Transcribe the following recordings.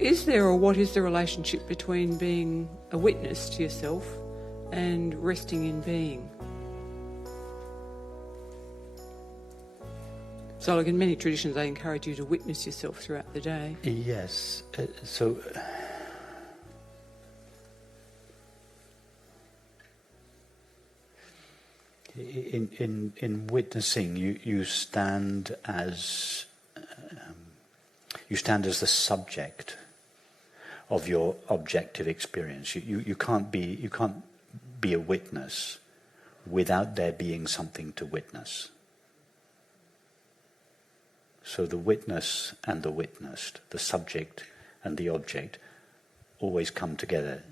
Is there, or what is the relationship between being a witness to yourself and resting in being? So like in many traditions, they encourage you to witness yourself throughout the day. Yes. In witnessing, you stand as the subject of your objective experience. You can't be a witness without there being something to witness. So the witness and the witnessed, the subject and the object, always come together.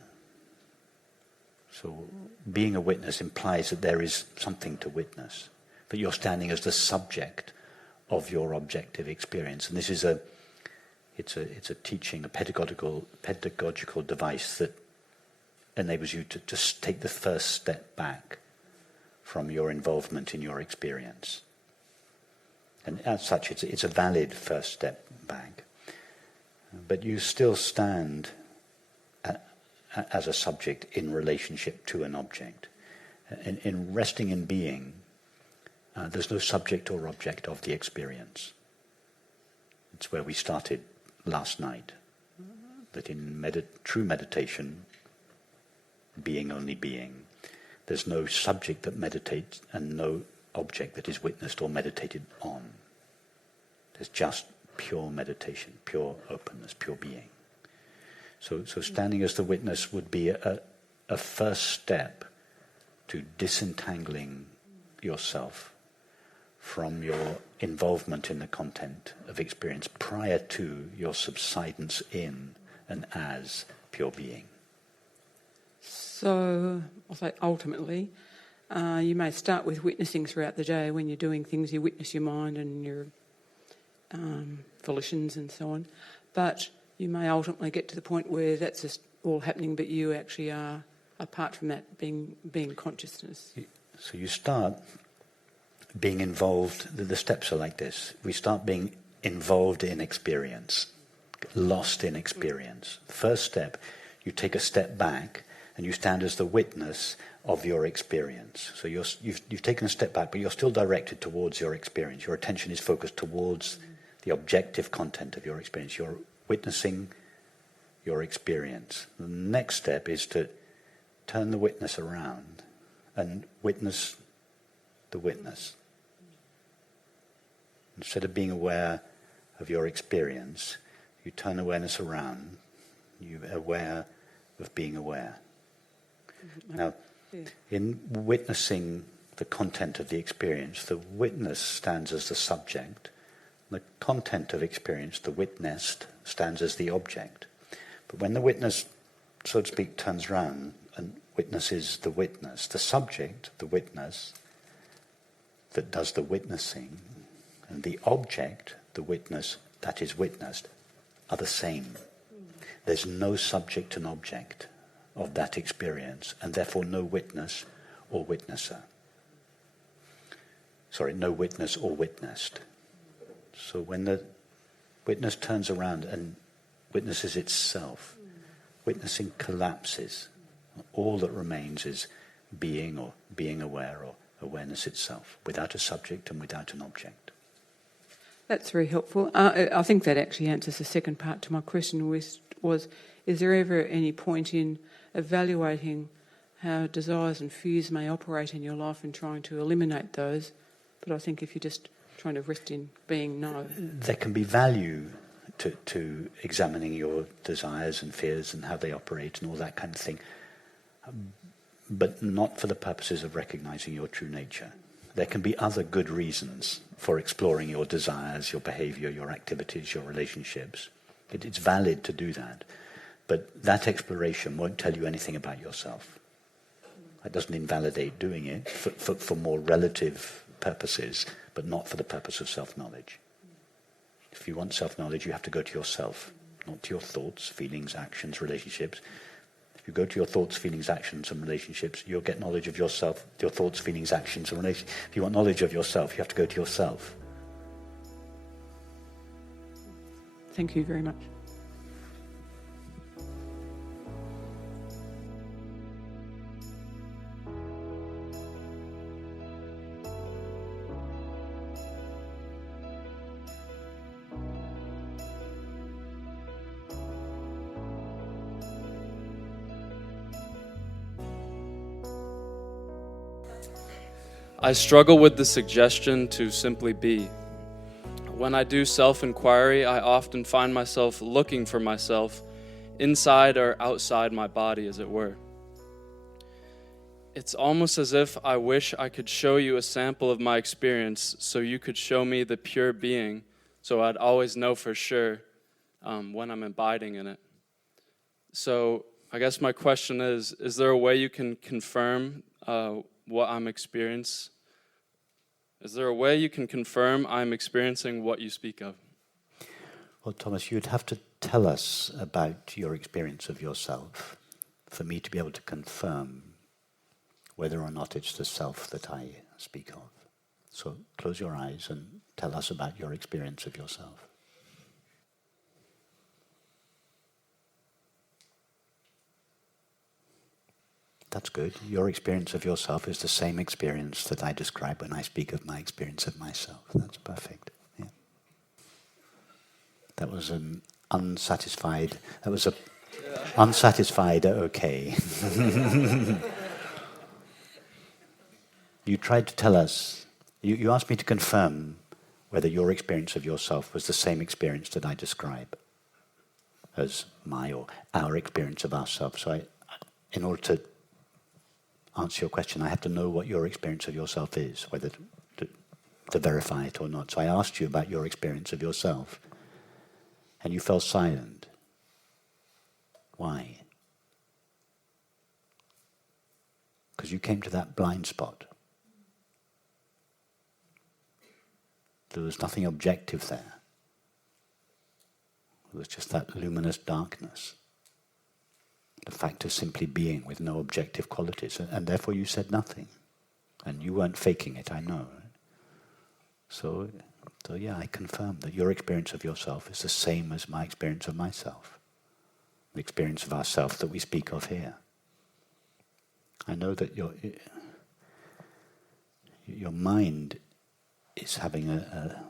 So being a witness implies that there is something to witness, that you're standing as the subject of your objective experience. And this is it's a teaching, a pedagogical device that enables you to just take the first step back from your involvement in your experience. And as such, it's a valid first step back. But you still stand as a subject in relationship to an object. In resting in being, there's no subject or object of the experience. It's where we started last night. That in true meditation, being only being, there's no subject that meditates and no object that is witnessed or meditated on. There's just pure meditation, pure openness, pure being. So standing as the witness would be a first step to disentangling yourself from your involvement in the content of experience prior to your subsidence in and as pure being. So, I'll say ultimately, you may start with witnessing throughout the day. When you're doing things, you witness your mind and your volitions and so on. But you may ultimately get to the point where that's just all happening, but you actually are, apart from that, being consciousness. So you start being involved. The steps are like this. We start being involved in experience, lost in experience. The first step, you take a step back and you stand as the witness of your experience. So you've taken a step back, but you're still directed towards your experience. Your attention is focused towards the objective content of your experience. You're witnessing your experience. The next step is to turn the witness around and witness the witness. Instead of being aware of your experience, you turn awareness around. You're aware of being aware. Now, in witnessing the content of the experience, the witness stands as the subject. The content of experience, the witnessed, stands as the object. But when the witness, so to speak, turns round and witnesses the witness, the subject, the witness, that does the witnessing, and the object, the witness, that is witnessed, are the same. There's no subject and object of that experience, and therefore no witness or witnesser. No witness or witnessed. So when the witness turns around and witnesses itself, witnessing collapses. All that remains is being or being aware or awareness itself, without a subject and without an object. That's very helpful. I think that actually answers the second part to my question, was is there ever any point in evaluating how desires and fears may operate in your life and trying to eliminate those? But I think if you're just trying to rest in being, no. There can be value to examining your desires and fears and how they operate and all that kind of thing, but not for the purposes of recognizing your true nature. There can be other good reasons for exploring your desires, your behavior, your activities, your relationships. It's valid to do that. But that exploration won't tell you anything about yourself. That doesn't invalidate doing it for more relative purposes, but not for the purpose of self-knowledge. If you want self-knowledge, you have to go to yourself, not to your thoughts, feelings, actions, relationships. If you go to your thoughts, feelings, actions, and relationships, you'll get knowledge of yourself, your thoughts, feelings, actions, and relationships. If you want knowledge of yourself, you have to go to yourself. Thank you very much. I struggle with the suggestion to simply be. When I do self-inquiry, I often find myself looking for myself inside or outside my body, as it were. It's almost as if I wish I could show you a sample of my experience so you could show me the pure being, so I'd always know for sure when I'm abiding in it. So I guess my question is there a way you can confirm what I'm experiencing? Is there a way you can confirm I'm experiencing what you speak of? Well, Thomas, you'd have to tell us about your experience of yourself for me to be able to confirm whether or not it's the self that I speak of. So close your eyes and tell us about your experience of yourself. That's good. Your experience of yourself is the same experience that I describe when I speak of my experience of myself. That's perfect. Yeah. That was an unsatisfied okay. You tried to tell us, you asked me to confirm whether your experience of yourself was the same experience that I describe as my or our experience of ourselves. So in order to answer your question, I have to know what your experience of yourself is, whether to verify it or not. So I asked you about your experience of yourself, and you fell silent. Why? Because you came to that blind spot. There was nothing objective there. It was just that luminous darkness. The fact of simply being with no objective qualities. And therefore you said nothing. And you weren't faking it, I know. So yeah, I confirm that your experience of yourself is the same as my experience of myself. The experience of ourself that we speak of here. I know that your mind is having a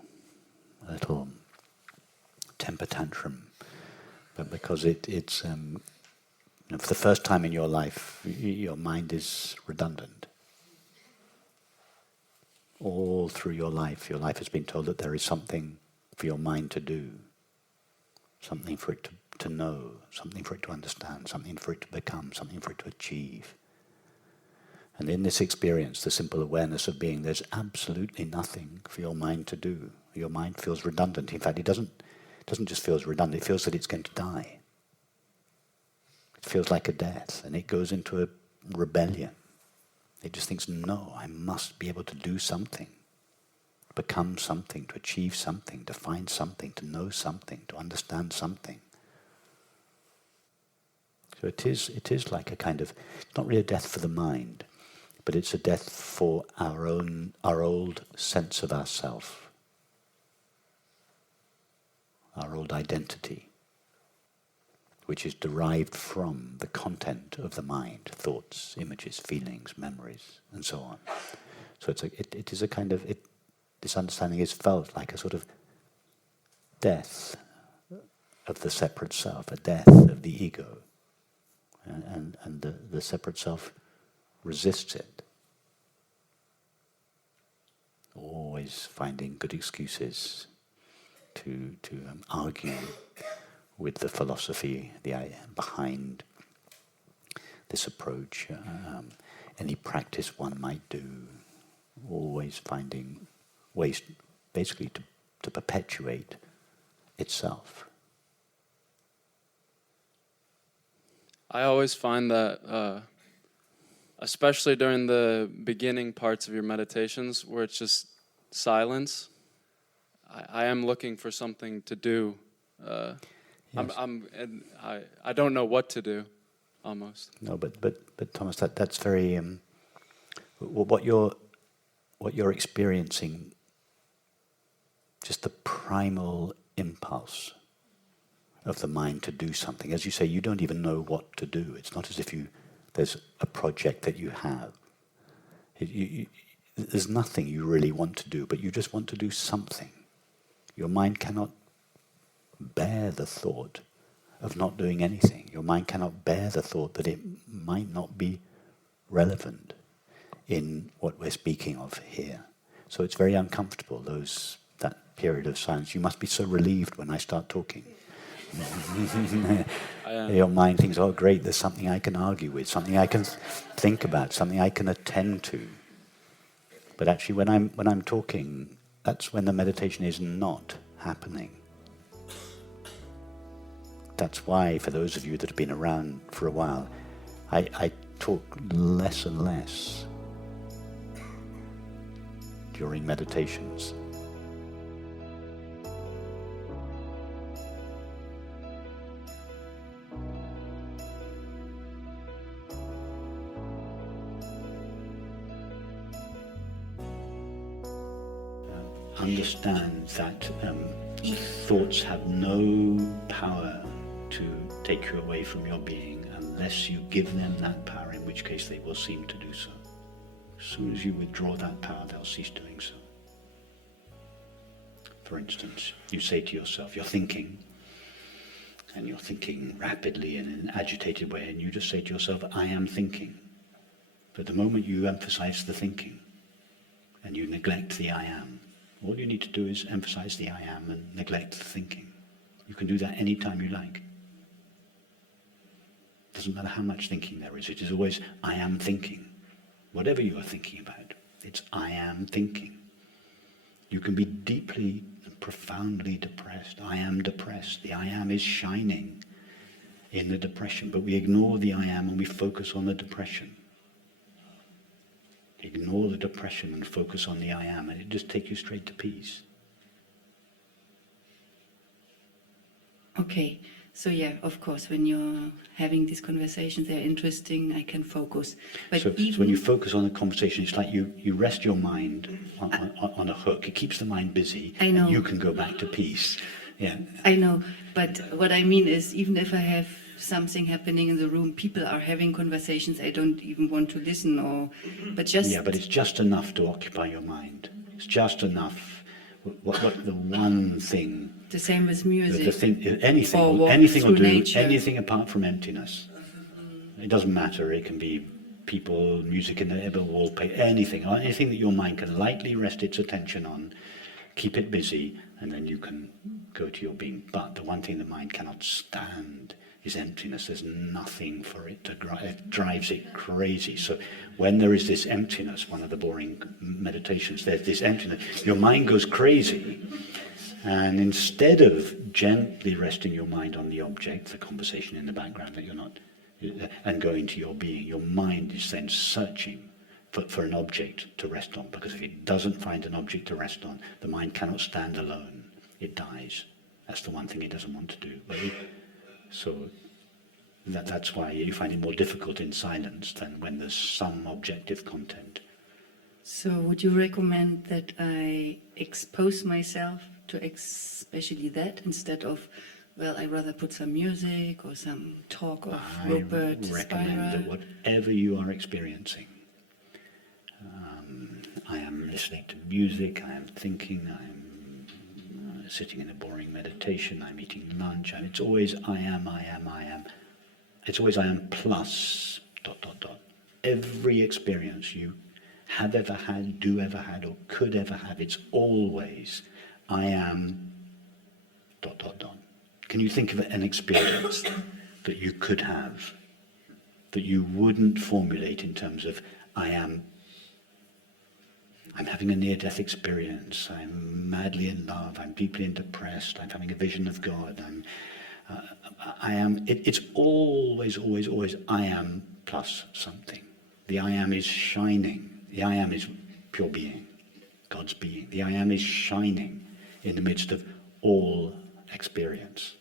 little temper tantrum, but because it's for the first time in your life, your mind is redundant. All through your life has been told that there is something for your mind to do, something for it to know, something for it to understand, something for it to become, something for it to achieve. And in this experience, the simple awareness of being, there's absolutely nothing for your mind to do. Your mind feels redundant. In fact, it doesn't just feel redundant, it feels that it's going to die. It feels like a death, and it goes into a rebellion. It just thinks, no, I must be able to do something, become something, to achieve something, to find something, to know something, to understand something. So it is like a kind of, it's not really a death for the mind, but it's a death for our old sense of ourself, our old identity, which is derived from the content of the mind, thoughts, images, feelings, memories, and so on. So it is a kind of, this understanding is felt like a sort of death of the separate self, a death of the ego. And the separate self resists it. Always finding good excuses to argue with the philosophy behind this approach. Any practice one might do, always finding ways basically to perpetuate itself. I always find that, especially during the beginning parts of your meditations, where it's just silence, I am looking for something to do. Yes. I don't know what to do, almost. No, but Thomas, that's very what you're experiencing. Just the primal impulse of the mind to do something. As you say, you don't even know what to do. It's not as if there's a project that you have. There's nothing you really want to do, but you just want to do something. Your mind cannot bear the thought of not doing anything. Your mind cannot bear the thought that it might not be relevant. in what we're speaking of here. So it's very uncomfortable, that period of silence. You must be so relieved when I start talking. Your mind thinks, oh great, there's something I can argue with, something I can think about, something I can attend to. But actually when I'm talking, that's when the meditation is not happening. That's why, for those of you that have been around for a while, I talk less and less during meditations. Understand that thoughts have no power to take you away from your being unless you give them that power, in which case they will seem to do so. As soon as you withdraw that power, they'll cease doing so. For instance, you say to yourself, you're thinking, and you're thinking rapidly in an agitated way, and you just say to yourself, I am thinking. But the moment you emphasize the thinking, and you neglect the I am, all you need to do is emphasize the I am and neglect the thinking. You can do that any time you like. It doesn't matter how much thinking there is. It is always, I am thinking. Whatever you are thinking about, it's I am thinking. You can be deeply and profoundly depressed. I am depressed. The I am is shining in the depression, but we ignore the I am and we focus on the depression. Ignore the depression and focus on the I am, and it just takes you straight to peace. Okay, so yeah, of course, when you're having these conversations, they're interesting, I can focus. But so when you focus on the conversation, it's like you rest your mind on a hook. It keeps the mind busy, I know. And you can go back to peace. Yeah. I know, but what I mean is, even if I have something happening in the room, people are having conversations, I don't even want to listen, but it's just enough to occupy your mind. It's just enough. What the one thing? The same with music. Anything will do. Nature. Anything apart from emptiness. It doesn't matter. It can be people, music in the wallpaper, anything that your mind can lightly rest its attention on. Keep it busy, and then you can go to your being. But the one thing the mind cannot stand is emptiness. There's nothing for it to drive. It drives it crazy. So when there is this emptiness, one of the boring meditations, there's this emptiness, your mind goes crazy. And instead of gently resting your mind on the object, the conversation in the background that you're not, and going to your being, your mind is then searching for an object to rest on. Because if it doesn't find an object to rest on, the mind cannot stand alone. It dies. That's the one thing it doesn't want to do. So that's why you find it more difficult in silence than when there's some objective content. So would you recommend that I expose myself to especially that instead of, I'd rather put some music or some talk of Rupert, Spira? I recommend that whatever you are experiencing, I am listening to music, I am thinking, I am sitting in a boring meditation, I'm eating lunch, it's always I am. It's always I am plus ... Every experience you have ever had, do ever had, or could ever have, it's always I am ... Can you think of an experience that you could have, that you wouldn't formulate in terms of I'm having a near-death experience, I'm madly in love, I'm deeply depressed, I'm having a vision of God, it's always I am plus something. The I am is shining. The I am is pure being, God's being. The I am is shining in the midst of all experience.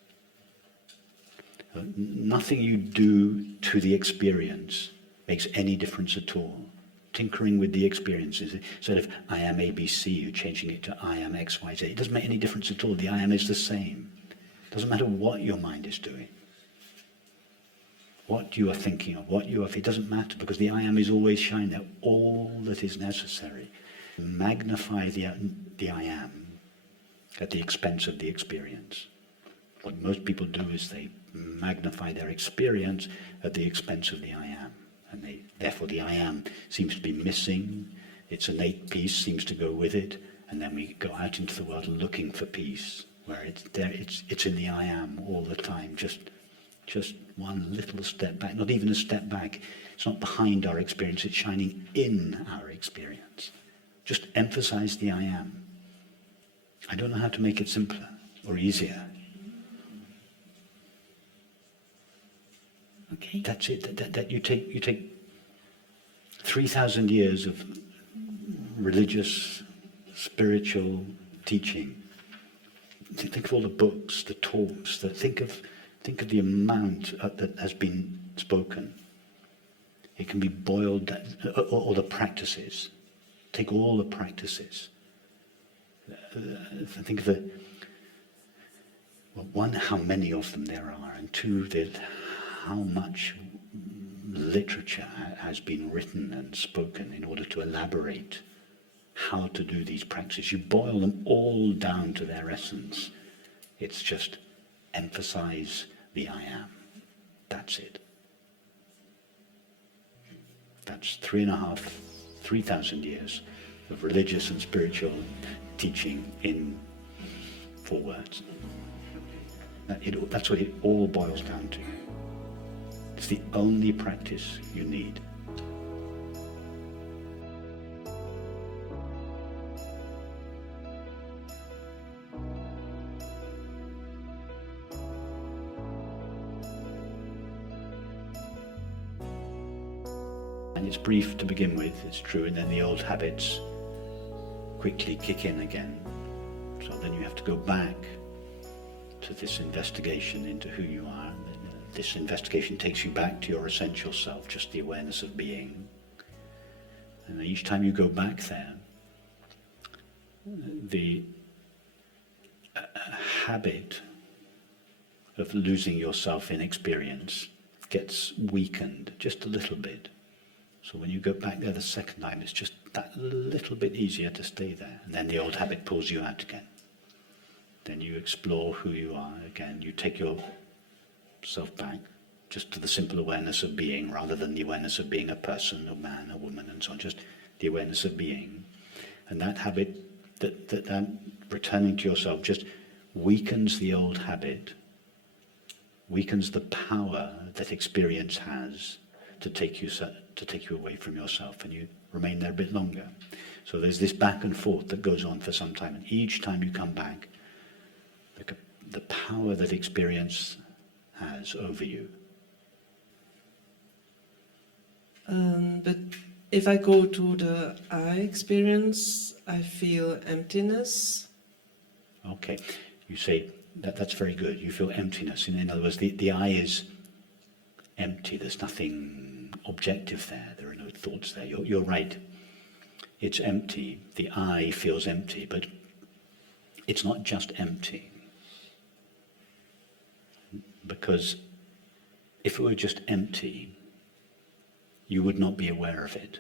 Nothing you do to the experience makes any difference at all. Tinkering with the experiences, instead of I am ABC, you're changing it to I am XYZ. It doesn't make any difference at all. The I am is the same. It doesn't matter what your mind is doing, what you are thinking of, it doesn't matter, because the I am is always shining. All that is necessary. Magnify the I am at the expense of the experience. What most people do is they magnify their experience at the expense of the I am. And Therefore the I am seems to be missing. Its innate peace seems to go with it. And then we go out into the world looking for peace, where it's there, it's in the I am all the time, just one little step back, not even a step back. It's not behind our experience, it's shining in our experience. Just emphasize the I am. I don't know how to make it simpler or easier. Okay. That's it. That you take 3,000 years of religious, spiritual teaching. Think of all the books, the talks. Think of the amount that has been spoken. It can be boiled down, or the practices. Take all the practices. Think of one, how many of them there are, and two, how much literature has been written and spoken in order to elaborate how to do these practices. You boil them all down to their essence. It's just emphasize the I am. That's it. That's 3,000 years of religious and spiritual teaching in 4 words. That's what it all boils down to. It's the only practice you need. And it's brief to begin with, it's true, and then the old habits quickly kick in again. So then you have to go back to this investigation into who you are. This investigation takes you back to your essential self, just the awareness of being. And each time you go back there, the habit of losing yourself in experience gets weakened just a little bit. So when you go back there the second time, it's just that little bit easier to stay there. And then the old habit pulls you out again. Then you explore who you are again. You take yourself back just to the simple awareness of being, rather than the awareness of being a person, a man, a woman, and so on. Just the awareness of being. And that habit, that returning to yourself, just weakens the old habit, weakens the power that experience has to take you away from yourself, and you remain there a bit longer. So there's this back and forth that goes on for some time, and each time you come back, the power that experience has over you. But if I go to the I experience, I feel emptiness. Okay, you say that's very good. You feel emptiness. In other words, the I is empty. There's nothing objective there. There are no thoughts there. You're right. It's empty. The I feels empty, but it's not just empty. Because if it were just empty, you would not be aware of it.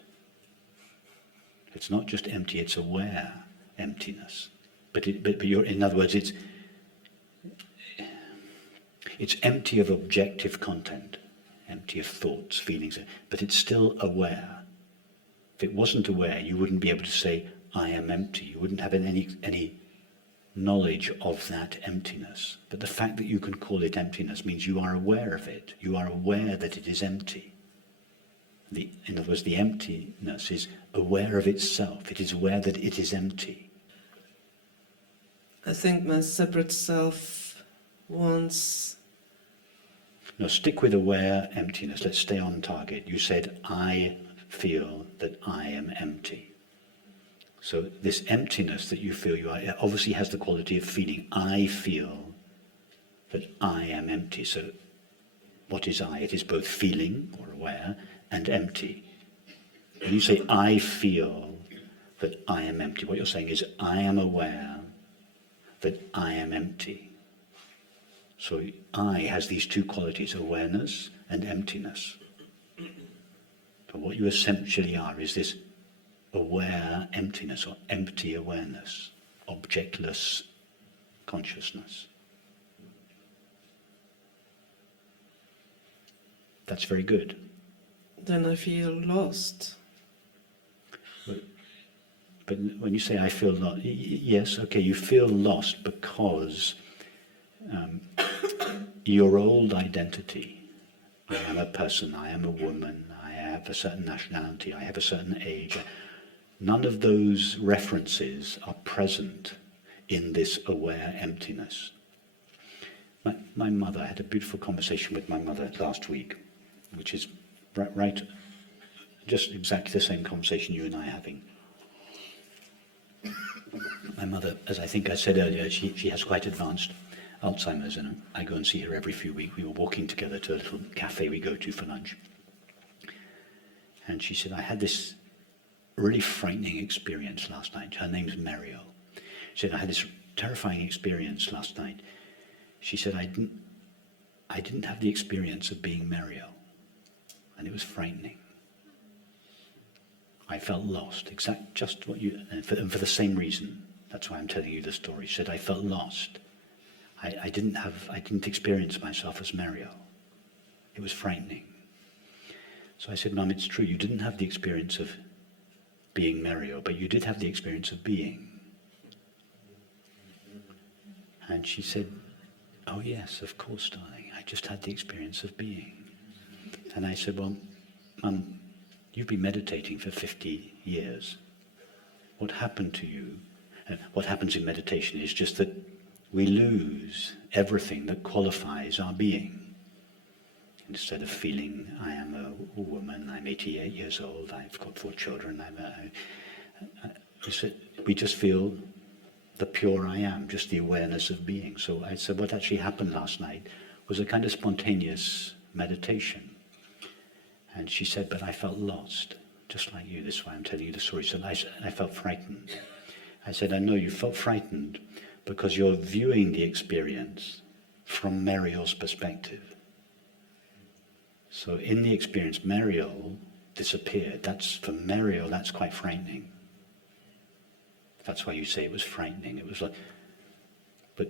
It's not just empty, it's aware emptiness. But you're, in other words, it's empty of objective content, empty of thoughts, feelings, but it's still aware. If it wasn't aware, you wouldn't be able to say, I am empty. You wouldn't have any knowledge of that emptiness. But the fact that you can call it emptiness means you are aware of it. You are aware that it is empty. In other words, the emptiness is aware of itself. It is aware that it is empty. I think my separate self wants... No, stick with aware emptiness. Let's stay on target. You said, I feel that I am empty. So this emptiness that you feel you are obviously has the quality of feeling. I feel that I am empty. So what is I? It is both feeling, or aware, and empty. When you say, I feel that I am empty, what you're saying is, I am aware that I am empty. So I has these two qualities, awareness and emptiness. So what you essentially are is this aware emptiness, or empty awareness, objectless consciousness. That's very good. then I feel lost. But when you say I feel lost, yes, okay, you feel lost because your old identity, I am a person, I am a woman, I have a certain nationality, I have a certain age, none of those references are present in this aware emptiness. My mother, I had a beautiful conversation with my mother last week, which is right, just exactly the same conversation you and I are having. My mother, as I think I said earlier, she has quite advanced Alzheimer's, and I go and see her every few weeks. We were walking together to a little cafe we go to for lunch. And she said, I had this really frightening experience last night. Her name's Mario. She said, I had this terrifying experience last night. She said, I didn't have the experience of being Mario, and it was frightening. I felt lost, just what you, and for the same reason. That's why I'm telling you the story. She said, I felt lost. I didn't experience myself as Mario. It was frightening. So I said, Mum, it's true, you didn't have the experience of being Mario, but you did have the experience of being. And she said, oh yes, of course, darling, I just had the experience of being. And I said, well, Mum, you've been meditating for 50 years. What happened to you, what happens in meditation is just that we lose everything that qualifies our being. Instead of feeling, I am a woman, I'm 88 years old, I've got 4 children, we just feel the pure I am, just the awareness of being. So I said, what actually happened last night was a kind of spontaneous meditation. And she said, but I felt lost, just like you. This is why I'm telling you the story. So I felt frightened. I said, I know you felt frightened because you're viewing the experience from Mariel's perspective. So in the experience, Mariel disappeared. For Mariel, that's quite frightening. That's why you say it was frightening. It was like, but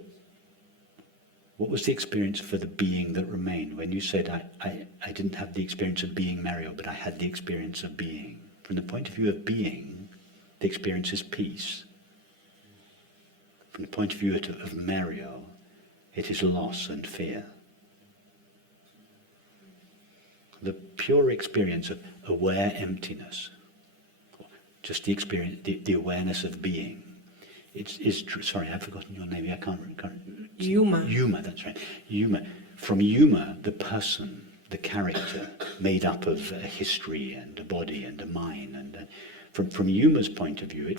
what was the experience for the being that remained? When you said, I didn't have the experience of being Mariel, but I had the experience of being. From the point of view of being, the experience is peace. From the point of view of Mariel, it is loss and fear. The pure experience of aware emptiness, just the experience, the awareness of being, is true. Sorry, I've forgotten your name. I can't. Yuma. Yuma, that's right. Yuma. From Yuma, the person, the character, made up of a history and a body and a mind, and from Yuma's point of view,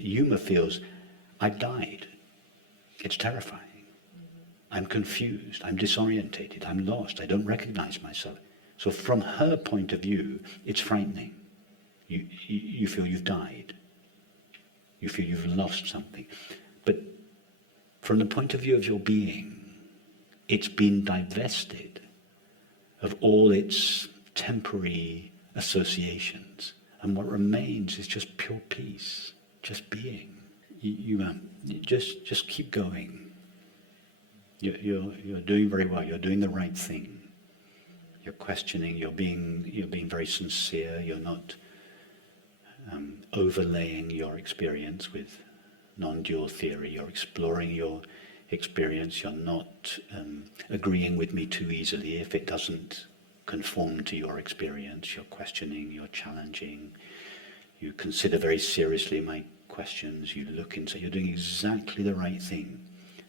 Yuma feels, I've died. It's terrifying. I'm confused. I'm disorientated. I'm lost. I don't recognize myself. So from her point of view, it's frightening. You feel you've died. You feel you've lost something. But from the point of view of your being, it's been divested of all its temporary associations. And what remains is just pure peace, just being. You just keep going. You're doing very well. You're doing the right thing. You're questioning. You're being very sincere. You're not overlaying your experience with non-dual theory. You're exploring your experience. You're not agreeing with me too easily if it doesn't conform to your experience. You're questioning. You're challenging. You consider very seriously my questions. You look into. You're doing exactly the right thing.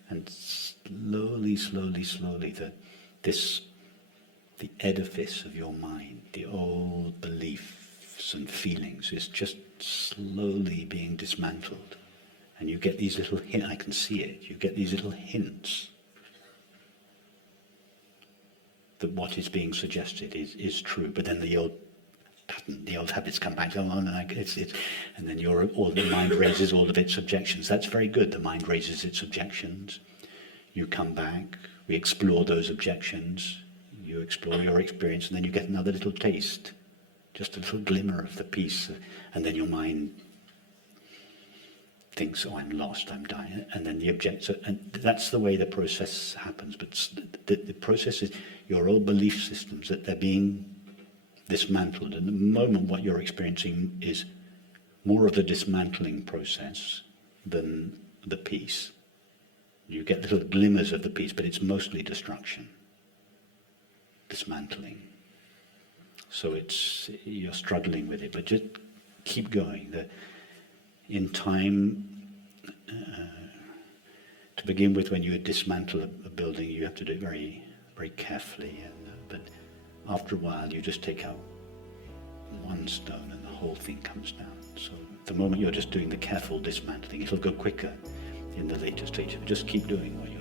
And slowly, the edifice of your mind, the old beliefs and feelings is just slowly being dismantled. And you get these little hints, I can see it, you get these little hints that what is being suggested is true. But then the old pattern, the old habits come back, and then the mind raises all of its objections. That's very good, the mind raises its objections. You come back, we explore those objections, you explore your experience, and then you get another little taste, just a little glimmer of the peace, and then your mind thinks, oh, I'm lost, I'm dying, and then and that's the way the process happens. But the process is your old belief systems, that they're dismantled. And at the moment what you're experiencing is more of the dismantling process than the peace. You get little glimmers of the peace, but it's mostly destruction, dismantling. So you're struggling with it, but just keep going. In time, to begin with, when you dismantle a building, you have to do it very, very carefully. But after a while, you just take out one stone and the whole thing comes down. So at the moment you're just doing the careful dismantling, it'll go quicker in the later stage. Just keep doing what you're